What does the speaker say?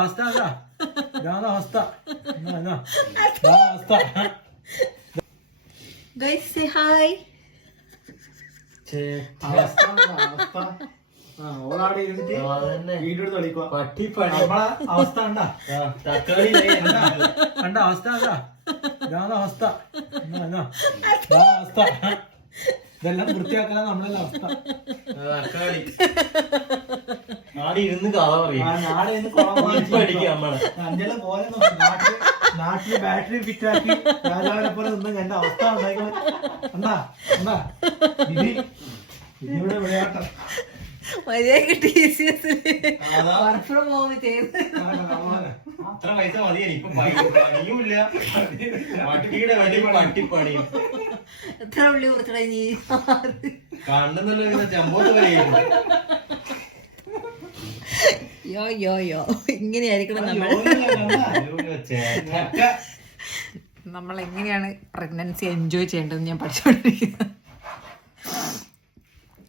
അവസ്ഥ ഇതാണ് അവസ്ഥ. Guys, say hi. അവസ്ഥ ഇതാണ് അവസ്ഥ. അവസ്ഥ ഇതെല്ലാം വൃത്തിയാക്കല നമ്മളല്ല അവസ്ഥ. നാളെ ഇരുന്ന് കഥ പറയും. നാട്ടില് ബാറ്ററി ഫിറ്റാക്കി രാജാവിനെ പോലെ നിന്ന് എന്റെ അവസ്ഥ ഉണ്ടായിക്കോളെ. എന്താ എന്താ ഇതിവിടെ വിളയാട്ടം മര്യാദക്ക് TCS വർക്ക് ഫ്രം ഹോം ചെയ്ത് അത്ര പൈസ മതിയാണ്. ഇപ്പൊ പണിയുമില്ല, പട്ടിയുടെ വലിയ പട്ടിപ്പണിയും. എത്ര ഉള്ളി കൊടുത്തിടാ നീ കണ്ടെന്നല്ലോ ചെമ്പോട്ട് വരെയുണ്ട്. യോ ഇങ്ങനെയായിരിക്കണം നമ്മൾ എങ്ങനെയാണ് പ്രഗ്നൻസി എൻജോയ് ചെയ്യേണ്ടത് ഞാൻ പഠിച്ചുകൊണ്ടിരിക്കുന്നത്.